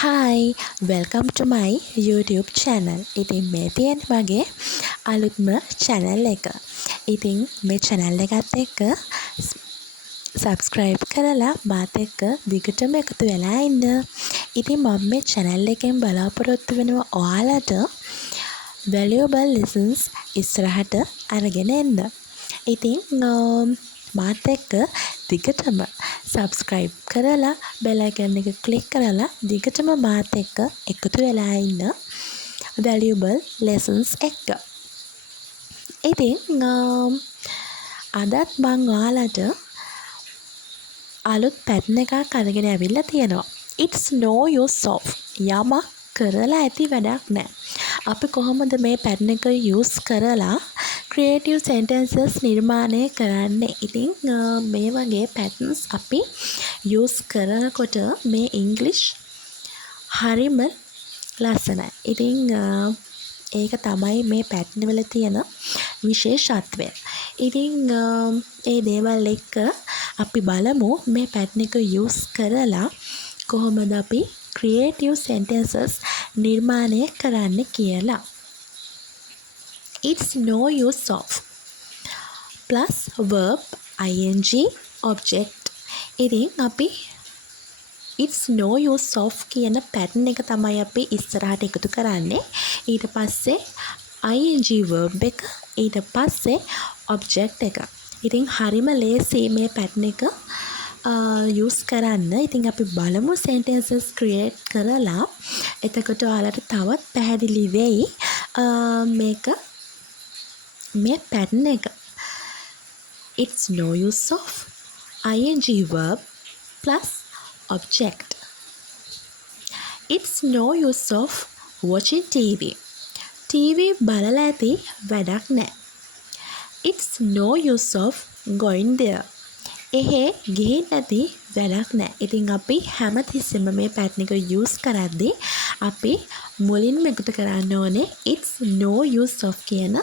Hi, welcome to my YouTube channel. ඉතින් මේ තියෙන මගේ අලුත්ම channel එක. ඉතින් මේ channel එකත් එක්ක subscribe කරලා මාත් එක්ක දිගටම එකතු වෙලා ඉන්න. ඉතින් මම මේ channel එකෙන් බලාපොරොත්තු වෙනවා ඔයාලට valuable lessons ඉස්සරහට අරගෙන එන්න. ඉතින් මාත් එක්ක දිගටම subscribe කරලා bell icon එක click කරලා දිගටම මාත් එක්ක එකතු වෙලා ඉන්න valuable lessons එක්ක. ඉතින් අදත් මම ඔයාලට අලුත් pattern එකක් අරගෙන ඇවිල්ලා තියෙනවා. It's no use of. යමක් කරලා ඇති වැඩක් නැහැ. අපි කොහොමද මේ pattern එක use කරලා creative sentences නිර්මාණය කරන්නේ? ඉතින් මේ වගේ patterns අපි use කරනකොට මේ English හරිම ලස්සනයි. ඉතින් ඒක තමයි මේ pattern වල තියෙන විශේෂත්වය. ඉතින් ඒ දේවල් එක්ක අපි බලමු මේ pattern එක use කරලා කොහොමද අපි creative sentences නිර්මාණය කරන්න කියලා. It's no use of plus verb ing object. ඉතින් අපි it's no use of කියන pattern එක තමයි අපි ඉස්සරහට එකතු කරන්නේ. ඊට පස්සේ ing verb එක, ඊට පස්සේ object එක. ඉතින් හරිම ලේසි මේ pattern එක use කරන්න. ඉතින් අපි බලමු sentences create කරලා. එතකොට ඔයාලට තවත් පැහැදිලි වෙයි මේක මේ pattern එක. It's no use of ing verb plus object. It's no use of watching TV. TV බලලා ඇති වැඩක් නැහැ. It's no use of going there. එහෙ ගිහින් නැති වැඩක් නැහැ. ඉතින් අපි හැමතිස්සෙම මේ pattern එක use කරද්දී අපි මුලින්ම එකතු කරන්න ඕනේ it's no use of කියන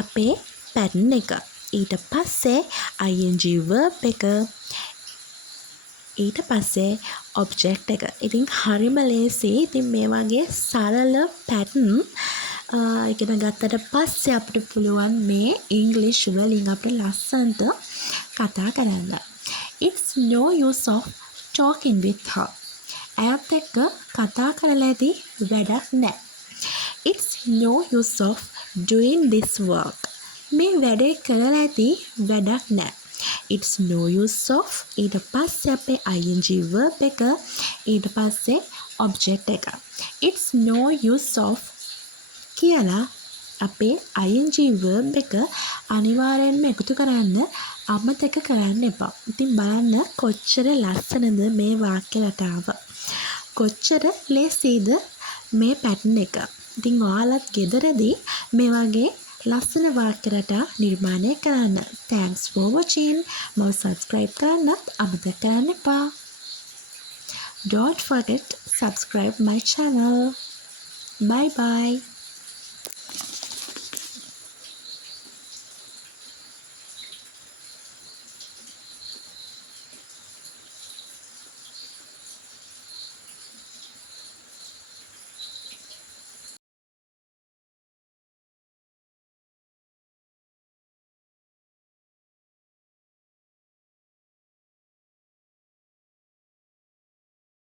අපේ pattern එක. ඊට පස්සේ ing verb එක, ඊට පස්සේ object එක. ඉතින් හරිම ලේසි. ඉතින් මේ වගේ සරල pattern ඉගෙන ගත්තට පස්සේ අපිට පුළුවන් මේ English වලින් අපිට ලස්සනට කතා කරන්න. It's no use of talking with her. ඇයත් එක්ක කතා කරලා ඇති වැඩක් නැහැ. It's no use of doing this work. මේ වැඩේ කරලා ඇති වැඩක් නැහැ. It's no use of ඊට පස්සේ අපේ ing verb එක, ඊට පස්සේ object එක. It's no use of කියලා අපේ ing verb එක අනිවාර්යෙන්ම එකතු කරන්න අමතක කරන්න එපා. ඉතින් බලන්න කොච්චර ලස්සනද මේ වාක්‍ය රටාව. කොච්චර ලේසිද මේ pattern එක. ඉතින් ඔයාලත් ගෙදරදී මේ වගේ ලස්සන වාක්‍ය රටා නිර්මාණය කරන්න. Thanks for watching. මම subscribe කරන්නත් අමතක කරන්න එපා. Don't forget subscribe my channel. Bye bye.